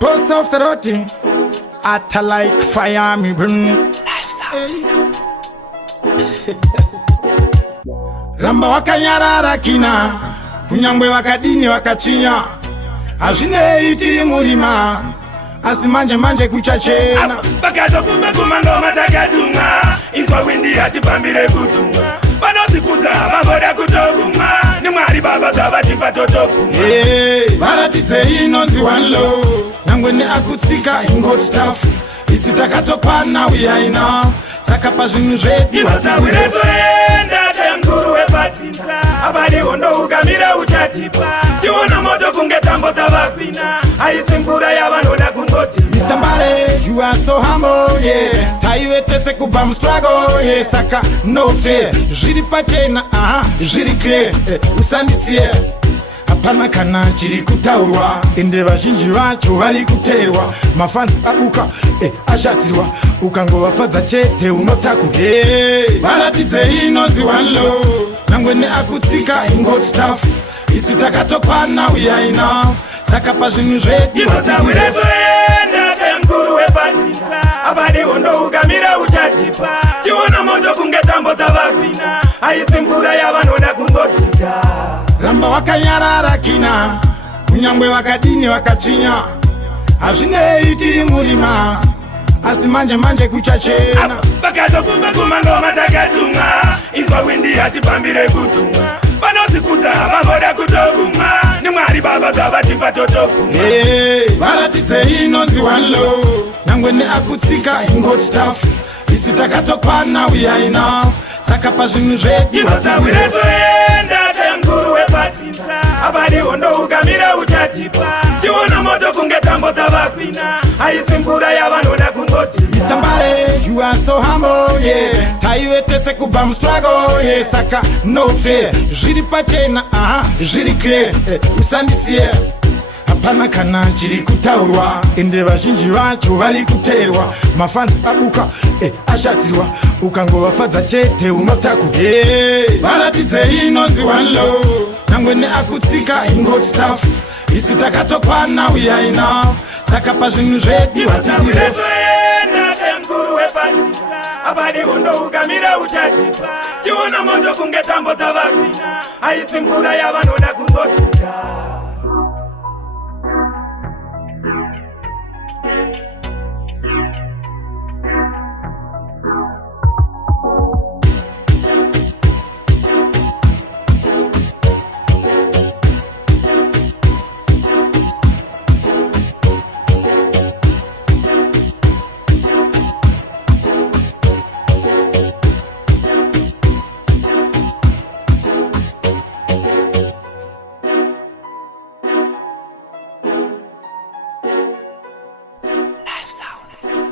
Post off the roti, atta like fire me burn. Ramba wakanyarara kina, kunyangwe wakadini wakachinya. Azvineiti murima, asi manje kuchachena. Bakato kumangoma takadunga, inkwa windi atipambire kutunga. Vanoti kuta vaboda kutoguma, ni mwari baba zavatipa totoguma. Varatidze inonzi one love, nangwe neakutsika ingoti tafu. Isu takatokwana we are enough, saka pazvinhu zvedu tinotawire toenda temkuru wepatinza. Abadi hondo ukamira uchatipa, tiona moto kunge tambo tavakwina. Haisi mvura yavanoda kungoti Mr. Mbale, you are so humble, yeah. Taiwetese kubva mustruggle, yeah. Saka no fear, zviri pachena, zviri clear, usandisiye. Hapana kana chiri kutaurwa, ende vazhinji vacho vari kuteerwa. Mafanzi abuka, ashatirwa, ukangovafadza chete unotakura. Varatidze inonzi one love, nangwe neakutsika ingoti tafu. Isu takatokwana we are enough, saka pazvinhu zvedu tinotawire toenda temkuru wepatinza. Abadi hondo ukamira uchatipa, tiona moto kunge tambo tavakwina. Haisi mvura yavanoda kungotika. Ramba wakanyarara kina, kunyangwe wakadini wakachinya. Hazvineiti murima, asi manje kuchachena. Bakato kumangoma takadunga, inkwa windi atipambire kutunga. Vanoti kuta vaboda kutoguma, ni mwari baba zavatipa totoguma. Varatidze inonzi one love, nangwe neakutsika ingoti tafu. Isu takatokwana we are enough, saka pazvinhu zvedu tinotawire toenda temkuru wepatinza. Abadi hondo ukamira uchatipa, tiona moto kunge tambo tavakwina. Haisi mvura yavanoda kungoti Mr. Mbale, you are so humble, yeah. Taiwetese kubva mustruggle, yeah. Saka no fear, zviri pachena, zviri clear, usandisiye. Hapana kana chiri kutaurwa, ende vazhinji vacho vari kuteerwa. Mafanzi abuka, ashatirwa, ukangovafadza chete unotakura. Varatidze inonzi one love, nangwe neakutsika ingoti tafu. Isu takatokwana we are enough, saka pazvinhu zvedu tinotawire toenda temkuru wepatinza. Abadi hondo ukamira uchatipa, tiona moto kunge tambo tavakwina. Haisi mvura yavanoda kungotika. Live sounds.